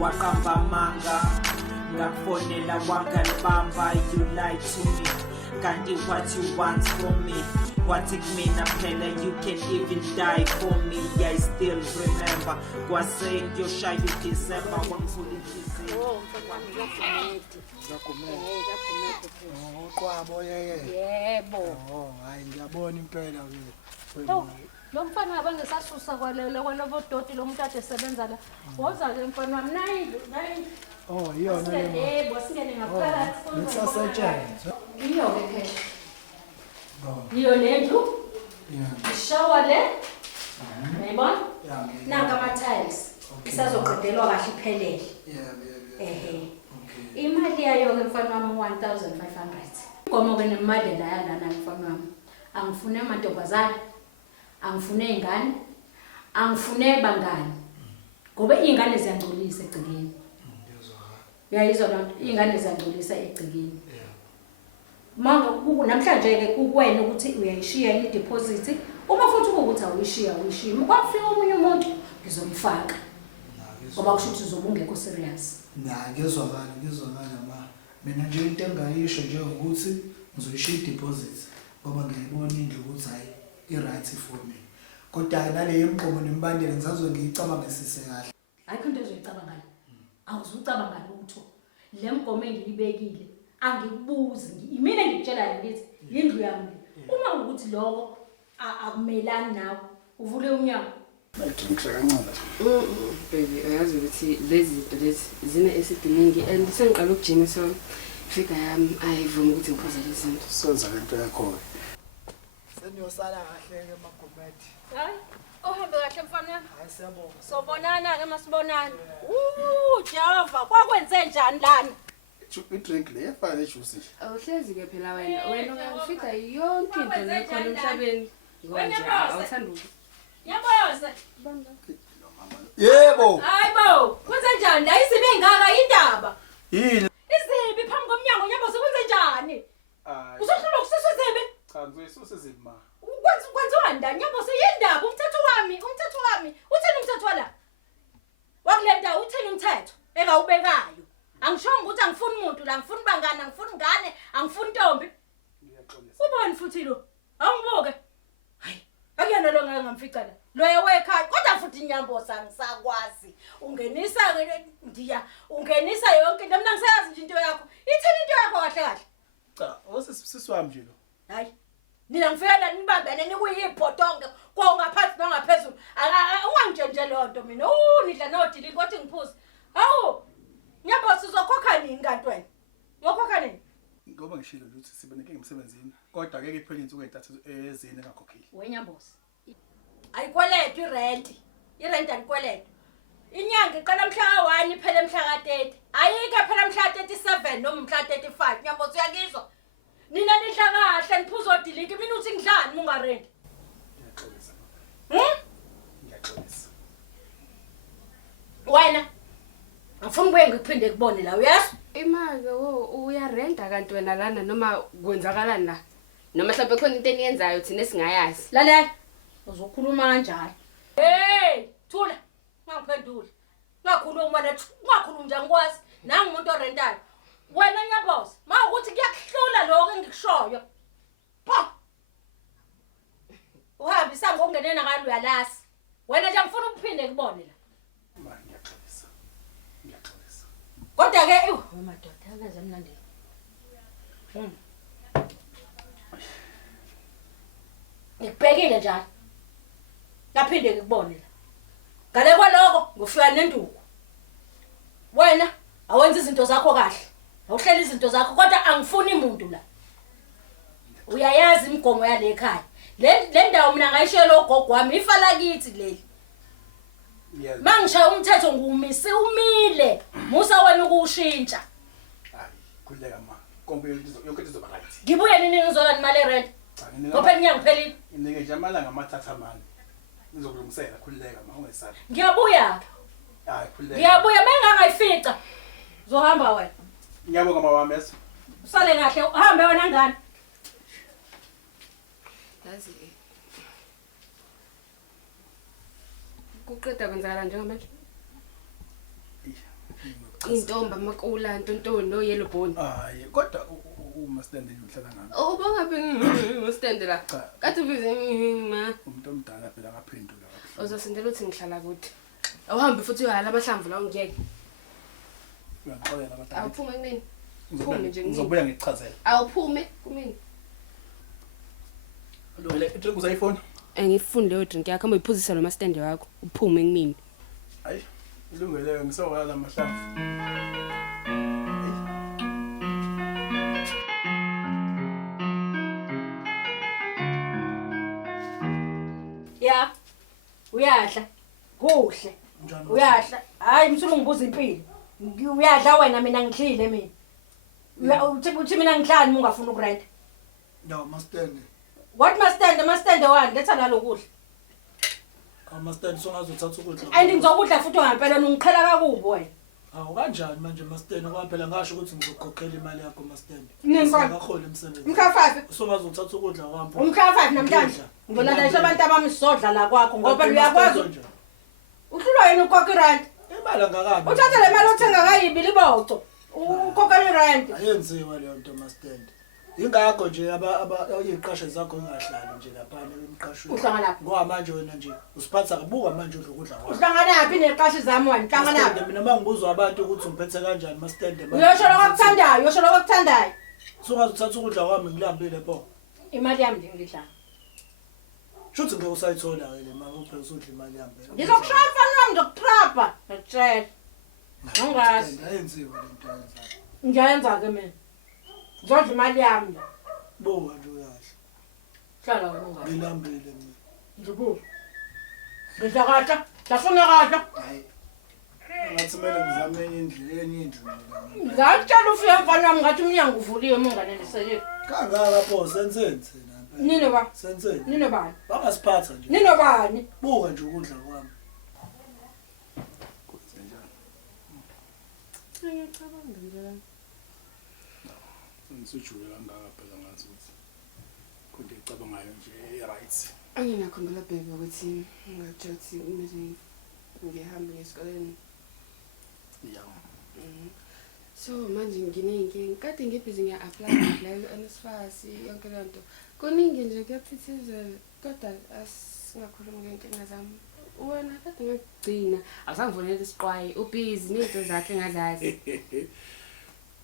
waqamba amanga ngakufonela wangalibamba. You lied to me, kanti what you want from me, wathi kumina phela you can even die for me. I still remember kwase ngiyoshaya uDisemba wangivula inhliziyo. Uqwabo Yebo. Hayi ngiyabona impela ke. Lo mfana abangesasusa kwalobo doti lo muntu ade sebenza la. Woza ke mfana wami nayi. Iyona le. Yebo singene ngaphakathi. Ngisasetshenziswa. Iyo ke. Iyo lendlu. Ishower le. Yayibona? Nanga ama tiles. Isazoqedelwa kahle iphelele. Imali yayo ke mfana wami 1500. Ngoba ke nemali la yalana mfana wami. Angifune amantombazana. Angifune ingane. Angifune bangani. Ngoba izingane ziyangcolisa egcikeni. Uyayizwa lento, izingane ziyangcolisa egcikeni. Manje namhlanje ke kuwena ukuthi uyayishiya i deposit. Uma futhi ukuthi awuyishiya uyishiya. Kwafika omunye umuntu ngizomfaka. Ngoba kusho ukuthi uzobe ungekho serious. Ngizwakala mina nje into engayisho nje ukuthi ngizoyishiya i-deposit ngoba ngiyibona indlu ukuthi hayi i-right for me. Kodwa nale yemqomo nembandela ngizazwe ngiyicabangisise kahle. Ayikho into ezoyicabangala. Awuzucabanga lutho. Le mgomo engiyibekile angikubuzi mina ngikutshela ngithi indlu yami. Uma ukuthi lokho akumelani nawe uvule umnyango. Bayidrinksha kancane. Baby, ayazi ukuthi lezi zinto lezi zine esidiningi and sengiqala ukujima so fika yami ayivumi ukuthi ngiphuze lezi zinto. Senza lento yakho. Seniyosala kahle ke magomethi. Hayi, uhambe kahle mfana wami. Hayi siyabonga. Sobonana ke masibonana. Java, kwakwenze njani lana? I-drink le yafana nejuice nje. Awuhlezi ke phela wena ungangifida yonke into lekhona emhlabeni. Ngoba nje awuthanda Yaboza. Yebo. Hayibo, kwenze njani la izibe ingaka indaba? Yini? Izibi phambi komnyango nyaboza kwenze njani? Hayi. Uzohlula ukususa izibi? Cha ngizoyisusa izibi ma. Kwenziwa ndani nyaboza yindaba umthetho wami. Uthini umthetho wala? Wakulenda uthini umthetho? Engawubekayo. Angishongo ukuthi angifuni umuntu la, ngifuni bangani, angifuni ngane, angifuni ntombi. Ngiyaxolisa. Ubani futhi lo? Awungibuke. Hayi, akuyona lo ngeke ngamfica la. Loya wekhaya, kodwa futhi inyamboza ngisakwazi. Ungenisa ungenisa yonke into. Mina ngisayazi nje into yakho. Ithini into yakho kahle kahle? Cha, osisi wami nje lo. Hayi. Nina ngifika la nibambene nikuyibhotonge ngaphansi nangaphezulu. Ungangitshenje lonto mina. Nidla nodili kodwa ngiphuza. Hawu. Nyamboza uzokhokha nini kanti wena? Uyokhokha nini? Ngoba ngishilo ukuthi siboneke emsebenzini. Kodwa ngeke iphele insuku ezintathu ezine engakhokhile. Wenyamboza. Ayikweletwa irent. Irent ayikweletu. Inyanga iqala mhla 1 iphele mhla ka30. Ayike phela mhla 37 noma mhla 35. Nyamboza uyakizwa? Nina nidla kahle niphuza odiliki mina uthi ngidlani mungarenti. Ngiyaxolisa. Ngiyaxolisa. Wena ngifuna kuye ngikuphinde kubone la uyazi? imali uyarenda kanti wena lana noma kwenzakalani la? Noma mhlawumbe khona into eniyenzayo thina singayazi. Lalela. Uzokhuluma kanjani? Hey, thula. Ngaphendula. Ngakhuluma wena, ungakhulumi nje ngikwazi. Nangi umuntu orentayo. Wena nyaboza, mawukuthi kuyakuhlula lokho engikushoyo. Pho. Uhambe sangokungenena ngalo uyalasi. Wena nje ngifuna ukuphinde kubone la. Ma ngiyaxolisa. Ngiyaxolisa. Kodwa ke madoda akeze emlandeni. Ngikubhekile njalo. Ngaphinde ngikubone la. Ngale kwaloko ngofika nenduku. Wena awenza izinto zakho kahle. Awuhleli izinto zakho kodwa angifuni umuntu la. Uyayazi imigomo yale ekhaya. Le ndawo mina ngayishela ogogo wami ifa lakithi leli. Mangishaya umthetho ngumisi umile. Musa wena ukushintsha. Hayi, khuleka ma. Konke yonke into izoba right. Ngibuye nini ngizola imali erent? Ngoba inyanga phelile. Inike nje amalanga amathatha manje. Ngizokulungisela khuleka ma ungesabi. Ngiyabuya. Hayi, khuleka. Ngiyabuya mengangayifica. Zohamba wena. Ngiyabonga mama wami eso. Usale kahle uhambe wena ngani? Yazi kuqeda kwenzakala njengamanje. intombi amakula ntontoni no yellow bone hayi kodwa uma stand nje uhlala ngami ubongabe stand la kathi ubize ma umuntu omdala phela akaphendula kahle uzosindela uthi ngihlala kude awuhambe futhi uyala amahlamvu la ungiyeke uyaxolela abadala awuphume kumina uphume nje ngizobuya ngichazela awuphume kumina lo le drink usayiphone angifuni leyo drink yakho uyiphuzisa lo stand wakho uphume kumina hayi ilungeleyo ngisawala amahlamvu ya uyadla kuhle Njani? uyadla hayi msulu ngibuza impilo uyadla wena mina ngidlile mina uthi mina ngidlani ungafuna ukurenta No, mastende. what mastende wani letha nalokudla Mastende songazothatha ukudla. and ngizokudla futhi ngampela ungiqhela kakubi wena Awu kanjani manje mastende ngoba phela ngasho ukuthi ngizokukhokhela imali yakho mastende. Nini kwa? Ngakhola emsebenzini. umkha 5 Songazothatha ukudla kwami. umkha 5 namhlanje ngizolanda abantu abami sizodla la kwakho ngoba uyakwazi uhlulwa yini ukhokha irent imali angakabi. uthatha le mali othenga kayibi liboco ukhokha irent Ayenziwa leyo nto mastende. Ingakho nje iqashe zakho ungahlali nje lapha emqashweni. uhlangana laphi Ngoba manje wena nje usiphatha kubuka manje udla ukudla kwakho. uhlangana yaphi neqashi zami wena uhlangana yaphi Mina mangibuzwa abantu ukuthi ungiphethe kanjani mastende manje. uyosho lokho kuthandayo Songazothatha ukudla kwami ngilambile pho. imali yami nje ngidla Shuthi ngeke usayithola le mama uphela usudla imali yami. ngizokushaya mfana wami ngizokutrapha ngitshela angazi Ayenziwa le nto yenzayo. ngiyayenza ke mina ngizodla imali yami Buka nje uyadla. hlala wena ungazi Ngilambile mina. ngibuza ngidla kahle ndafuna kahle Hayi. Ngathi kumele ngizame enye indlela. ngiyatshela ufike mfana wami ngathi umnyango uvuliwe munganeliseke Kangaka pho senzeni thina. nini ba Senzeni. nini bani Bangasiphatha nje. nini bani Buka nje ukudla kwami. ngiyacabanga nje ngisujule kangaka phela ngathi ukuthi konke icabangayo nje right anginakhombela bhebe ukuthi ngajothi manje ngihambe ngesikoleni ya so manje ngineyinkinga kade ngibhizi ngiya-apply NSFAS yonke leyo nto kuningi nje kuyaphithizela kodwa asingakhulumi ngey'nkinga zami wena kade ngakugcina awusangifonela isiqwayi ubhizi ney'nto zakhe engazazi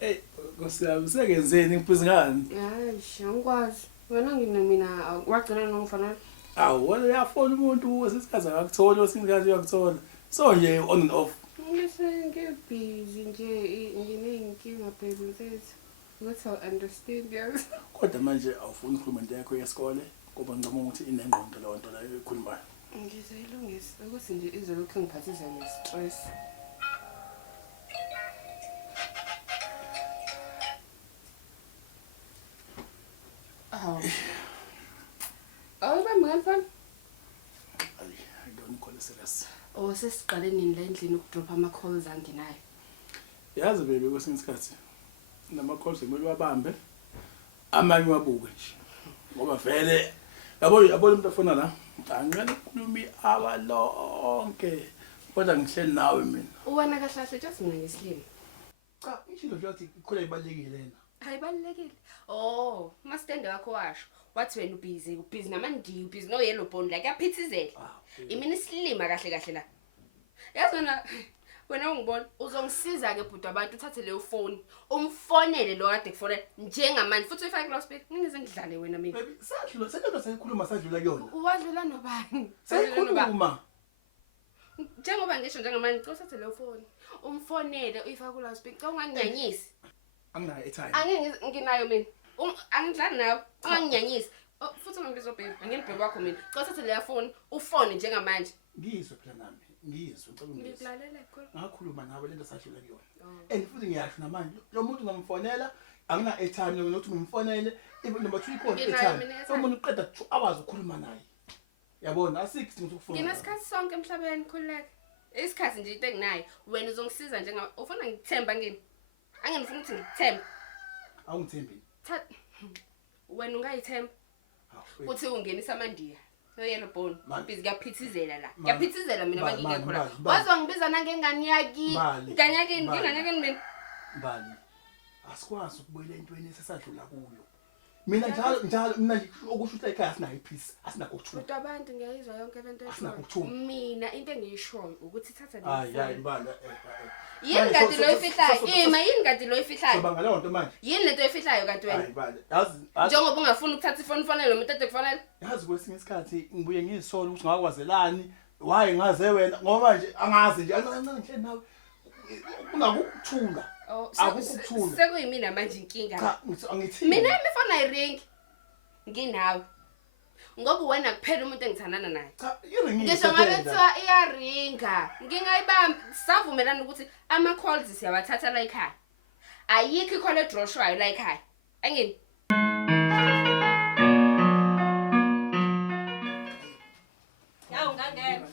hey ngosiyami sekenzeni ngiphuza ngani hayi angikwazi wena mina wagcina nongifanele awu wena uyafona umuntu wesikazi akakutholi wesikazi uyakuthola so nje on and off ngibhizi nje nginey'nkinga bhebe mfethu ukuthi awu-understand yazi kodwa manje awufuni ukukhuluma into yakho yesikole ngoba ngicabanga ukuthi inengqondo leyo nto leyo ekhulumayo ngizoyilungisa ukuthi nje izolokhu ngiphathisa nge-stress awu awubambi ngani fana I don't call it serious sesiqale nini la endlini ukudropha ama-calls anginayo yazi bebe kwesinye isikhathi nama-calls kumele wabambe amanye wabuke nje ngoba vele yabona umuntu afona la angicela ukukhuluma i-hour lonke kodwa ngihleli nawe mina wena kahle kahle just mina ngesilimi cha ishilo nje ukuthi ikhona ibalekile yena ayibalulekile masitende wakho washo wathi wena ubhizi namandiya ubhizi no-yellow bone la kuyaphithizela imini isilima kahle kahle la yazi wena ungibona uzongisiza-ke bhuti abantu uthathe leyo foni umfonele lo kade kufonela njengamanje futhi uyifake loudspeaker ngingize ngidlale wena mina baby sadlula sekade sayikhuluma sadlula kuyona wadlula nobani sayikhuluma njengoba ngisho njengamanje cela uthathe leyo foni umfonele uyifake ku-loudspeaker cha unganginyanyisi anginayo airtime angeke nginayo mina angidlali nawe unganginyanyisi futhi ungangibiza ubhebe anginibhebe wakho mina cela uthathe leya foni ufone njengamanje ngizwe phela nami ngizwe ngicela ungizwe ngikulalela khona ngakhuluma nawe lento sadlula kuyona and futhi ngiyasho namanje lo muntu ungamfonela angina airtime nokuthi umfonele number 2 ikhona airtime somuntu uqeda 2 hours ukukhuluma naye yabona asikho isidingo sokufona nginasikhathi sonke emhlabeni khululeka isikhathi nje into enginayo wena uzongisiza njenga ufuna ngithemba ngini anginifuna ukuthi ngithembe awungithembi wena ungayithemba uthi ungenisa amandiya Yellow bone. Man. Busy yaphithizela la. Man. Yaphithizela mina Man, mangingekho la. man, man. Wazwa ngibiza nangengane yakini. Mbali. Ingane yakini, Mbali. ingane yakini mina. Mbali. Asikwazi ukubuyela entweni esesadlula kuyo. Mina njalo mina nje okusho ukuthi ekhaya asinayo ipeace, asinako ukuthula. Kodwa abantu ngiyayizwa yonke lento Asinako eshoyo. ukuthula. Mina into engiyishoyo ukuthi ithatha Hayi Mbali. Yini kanti lo ifihlayo? Ima yini kanti lo ifihlayo? Soba ngaleyo nto manje. Yini lento efihlayo kanti wena? Hayi Mbali. Yazi Njengoba ungafuni ukuthatha ifoni fonela lo muntu ekufonela. yazi kwesinye isikhathi ngibuye ngizisola ukuthi ngakwazelani, why ngaze wena ngoba nje angazi nje ngihle nawe. Ungakuthula. Akukuthula. Sekuyimina manje inkinga. Cha angithi. Mina imifona ayiringi. Nginawe. Ngoba wena kuphela umuntu engithandana naye. Cha iringi. Ngisho ngabe kuthiwa iyaringa. Ngingayibamba savumelana ukuthi ama calls siyawathatha la ekhaya. Ayikho ikhole edroshwayo la ekhaya. Angini? Yawu ngangena.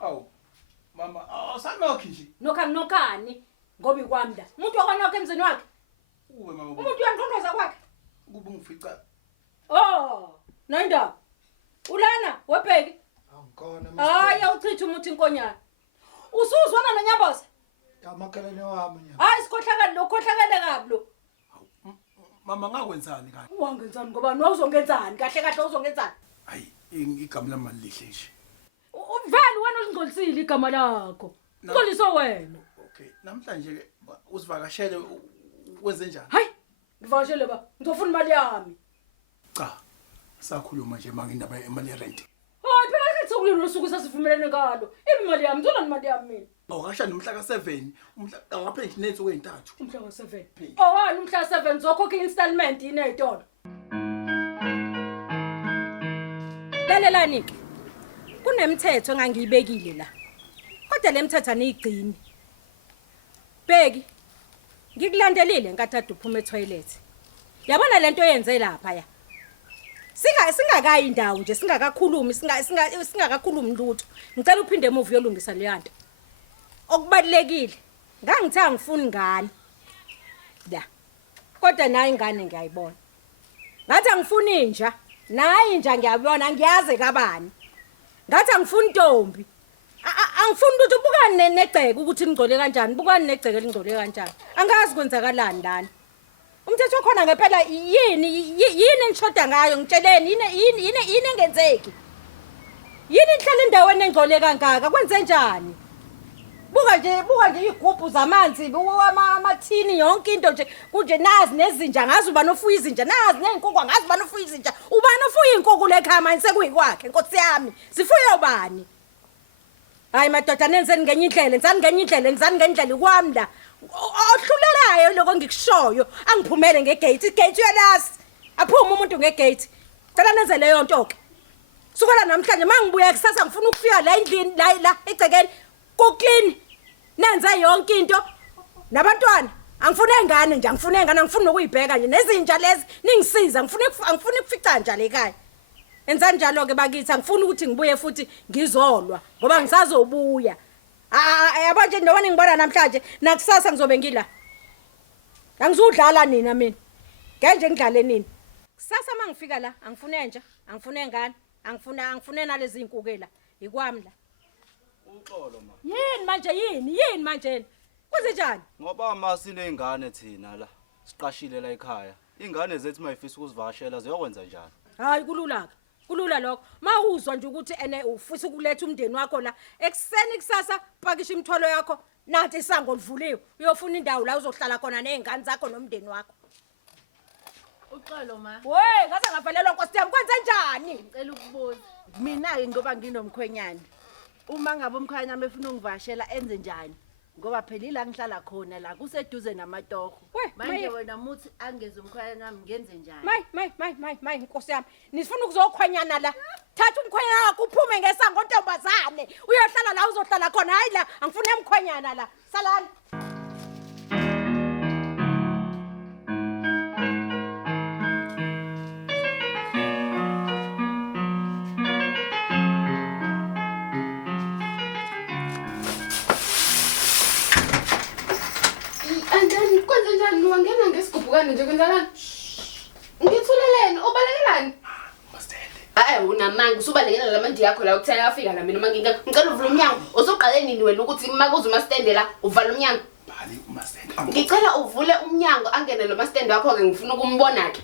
Awu. Mama, awusanokhi nje. Nokani ngoba ikwamda. Umuntu okonokho emzini wakhe. Uwe mama. Umuntu uyangqondoza kwakhe. Kube ngifica. Oh, nayinda. Ulana webheki. Angikona Hayi awuchitha umuthi inkonyana. Usuzwana noNyamboza? amakhalane wami nya. Hayi sikhohlakala lo khohlakala kabi lo. Mama ngakwenzani kahle? Wangenzani ngoba nawuzongenzani kahle kahle uzongenzani? Hayi, igama lami lihle nje. Uvela wena olingcolisile igama lakho. Ngoliso wena. Okay, namhlanje ke usivakashele wenze njani? Hayi, ngivashele ba. Ngizofuna imali yami. Cha. Sakhuluma nje manje indaba yemali rent. Hayi phela ke sokulilo losuku sasivumelene ngalo. Imali yami, ngizona imali yami mina. Awukasha nomhla ka7, umhla awaphe nje nensuku ezintathu. Umhla ka7. Oh, wani umhla ka7 zokhokha installment yini ezitolo. Lalelani ke. Kunemithetho engangiyibekile la. Kodwa lemithetho aniyigcini. Bheki. Ngikulandelile nkathada uphuma etoilet. Yabona lento oyenze lapha ya. Singakayi indawo nje singakakhulumi singakakhulumi lutho. Ngicela uphinde emuva uyolungisa le yanto. Okubalekile ngangithe angifuni ngane. Da. Kodwa nayi ingane ngiyayibona. Ngathi angifuni inja, nayi inja ngiyabona ngiyaze kabani. Ngathi angifuni intombi. Angifuni ukuthi ubukane negceke ukuthi ngicole kanjani, bukani negceke elingcole kanjani. Angazi kwenzakalani lana. Umthetho okhona ngempela yini engishoda ngayo ngitsheleni yini engenzeki. Yini ihlala endaweni engcole kangaka kwenze njani? Buka nje igubhu zamanzi, amathini yonke into nje kunje nazi nezinja ngazi uba nofuya izinja nazi nezinkukhu ngazi uba nofuya izinja uba nofuya inkukhu lekhaya manje sekuyikwakhe Nkosi yami sifuye ubani? Hayi madoda nenzeni ngenye indlela ngizani kwami la ohlulelayo lokho ngikushoyo angiphumele ngegate igate uyalasi aphuma umuntu ngegate cela nenze leyo nto ke sukela namhlanje mangibuya kusasa ngifuna ukufika la endlini la egcekeni ku-clean nenze yonke into nabantwana angifune ngane nje angifuni nokuyibheka nje nezinja lezi ningisiza angifuni ukufica nje le ekhaya enzani njalo ke bakithi angifuni ukuthi ngibuye futhi ngizolwa ngoba ngisazobuya yabo nje nobani ngibona namhlanje nakusasa ngizobe ngila angizudlala nina mina ngenje ngidlale nini kusasa mangifika la angifune nje angifune ngane angifune nalezi inkukela ikwami la Uxolo ma. yini manje kwenze njani Ngoba masine ingane thina la. Siqashile la ekhaya. Ingane zethu mayifisa ukuzivashela ziyokwenza njani? hayi kulula lokho mawuzwa nje ukuthi ene ufisa ukuletha umndeni wakho la ekseni kusasa pakisha imithwalo yakho nathi isango livuliwe uyofuna indawo la uzohlala khona nezingane zakho nomndeni wakho Uxolo ma. we ngaze ngavalelwa Nkosi yami kwenze njani Ngicela ukubuza. Mina ke ngoba nginomkhwenyana. Uma ngabe umkhwenyana befuna ungivashela enze njani? Ngoba phela ila ngihlala khona la kuseduze namatoho. We, Manje Maye. wena muthi angeze umkhwenyana nami ngenze njani? Mayi Nkosi yami nisifuna ukuzokhwanyana la thatha umkhwenyana wakho uphume ngesango ntombazane uyohlala la uzohlala khona hayi la angifune umkhwenyana la salani Andani kwenze njani wangena ngesigubhukane nje kwenzalani? Ngithuleleni obalekelani? Mastende. Hayi unamanga usubalekela lamandi yakho la ukuthela afika la mina manginga ngicela uvule umnyango uzoqale nini wena ukuthi makuze uMastende la uvala umnyango Bali uMastende ngicela uvule umnyango angene lo Mastende wakho ke ngifuna ukumbona ke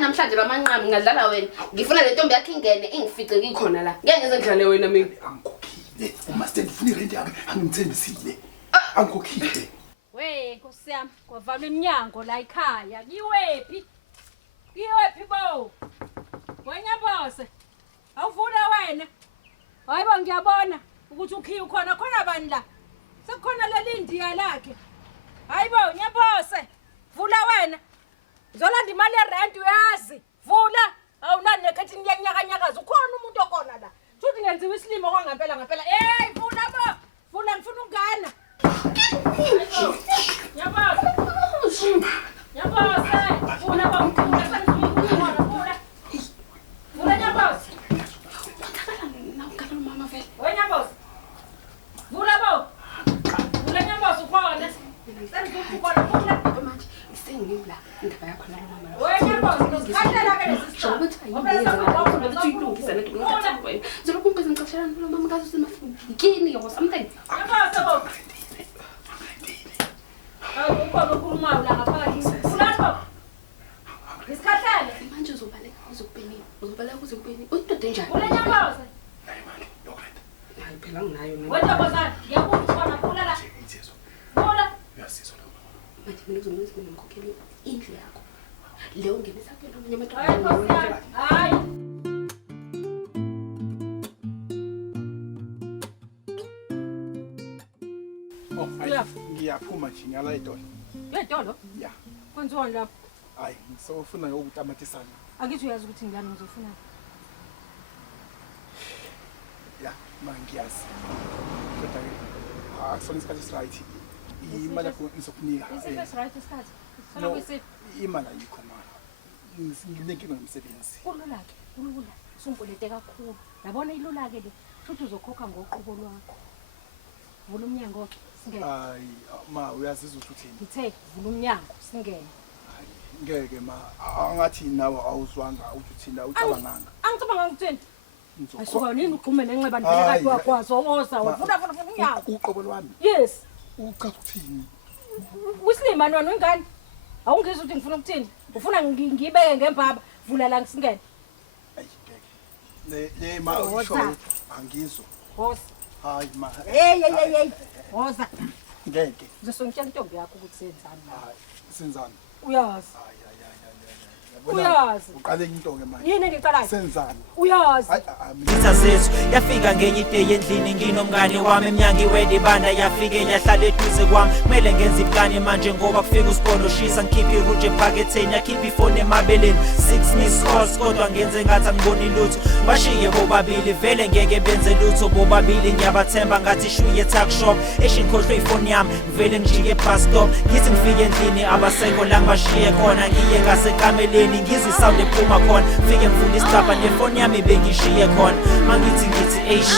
namhlanje lamanqami ngadlala wena ngifuna le ntombi yakhe ingene ingifice ngikhona la ngeke ngize ngidlale wena mina angikhokhile uMastende ufuna irent yakhe angimthembisile angikhokhile we Nkosi yami kwavala iminyango la ekhaya kiwephi bo wena bose awuvula wena hayibo ngiyabona ukuthi ukhiya ukhona khona bani la sekukhona lelindiya lakhe hayibo nyabose vula wena uzolanda imali yerent uyazi vula awunani nekhethi nyakanyakaza ukhona umuntu okona la futhi ngenziwa isilimo kwangempela vula bo vula ngifuna ukungana nyabose vula bo ngiyaphuma nje ngala idolo yedolo ya kwenziwa lapho hayi ngisofuna ukutamathisana akithi uyazi ukuthi ngiyani ngizofuna ya mangiyazi kodwa ke akusona isikhathi right imali yakho ngizokunika isifo right isikhathi no imali ayikho manje nginenkinga nomsebenzi kulula usungolete kakhulu yabona ilula ke le futhi uzokhokha ngoqobo lwakho vula umnyango ke singene hayi ma uyazizwa ukuthi ngithe vula umnyango singene ngeke ma angathi nawe awuzwanga uthina ucabanganga angicabanga ngithini ayisuka nini uqume nenxeba nivele kade wakwazi owoza wafuna umnyango uqobo lwami yes ucaca ukuthini usilima nona wengane awungizwa ukuthi ngifuna ukuthini ufuna ngibeke ngembaba vula la ngisingene ayi ngeke le ma usho angizwa boss hayi ma hey woza ngeke ngizosongitshela intombi yakho ukuthi senzani hayi senzani uyazi uyazi uqale into ke manje yini engicalayo senzani uyazi Itha zethu yafika ngenye ide endlini nginomngane wami eminyango iwede banda yafike yahlala eduze kwami kumele ngenze iplani manje ngoba kufika usipono shisa ngikhipha iruje ephaketheni yakhipha ifone emabeleni 6 miss calls kodwa ngenze ngathi angiboni lutho bashiye bobabili vele ngeke benze lutho bobabili ngiyabathemba ngathi shuye tuck shop eshinkhohlwe ifone yami vele ngijike bus stop ngithi ngifike endlini abasekho la ngibashiye khona ngiye ngasekameleni ngizwe isound ephuma khona fike ngivula isicapha nefone yami bengishiye khona mangithi eish